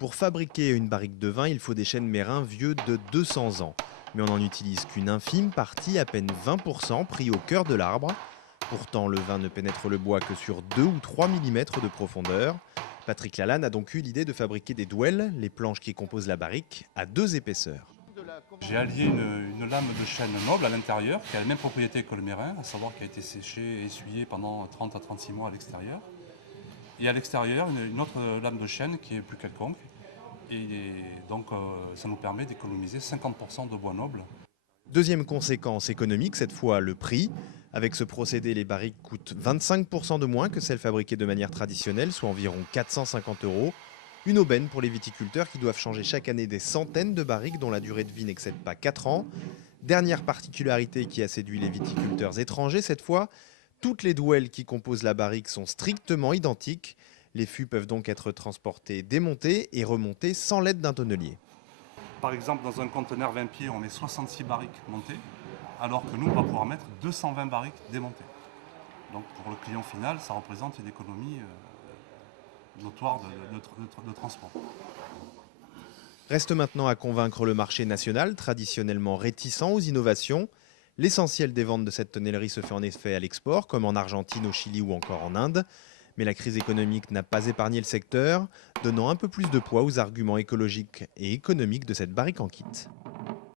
Pour fabriquer une barrique de vin, il faut des chênes mérins vieux de 200 ans. Mais on n'en utilise qu'une infime partie, à peine 20%, pris au cœur de l'arbre. Pourtant, le vin ne pénètre le bois que sur 2 ou 3 mm de profondeur. Patrick Lalanne a donc eu l'idée de fabriquer des douelles, les planches qui composent la barrique, à 2 épaisseurs. J'ai allié une lame de chêne noble à l'intérieur, qui a la même propriété que le mérin, à savoir qu'elle a été séchée et essuyée pendant 30 à 36 mois à l'extérieur. Et à l'extérieur, une autre lame de chêne qui est plus quelconque. Et donc ça nous permet d'économiser 50% de bois noble. Deuxième conséquence économique, cette fois le prix. Avec ce procédé, les barriques coûtent 25% de moins que celles fabriquées de manière traditionnelle, soit environ 450 euros. Une aubaine pour les viticulteurs qui doivent changer chaque année des centaines de barriques dont la durée de vie n'excède pas 4 ans. Dernière particularité qui a séduit les viticulteurs étrangers cette fois, toutes les douelles qui composent la barrique sont strictement identiques. Les fûts peuvent donc être transportés, démontés et remontés sans l'aide d'un tonnelier. Par exemple, dans un conteneur 20 pieds, on met 66 barriques montées, alors que nous, on va pouvoir mettre 220 barriques démontées. Donc pour le client final, ça représente une économie notoire de transport. Reste maintenant à convaincre le marché national, traditionnellement réticent aux innovations. L'essentiel des ventes de cette tonnellerie se fait en effet à l'export, comme en Argentine, au Chili ou encore en Inde. Mais la crise économique n'a pas épargné le secteur, donnant un peu plus de poids aux arguments écologiques et économiques de cette barrique en kit.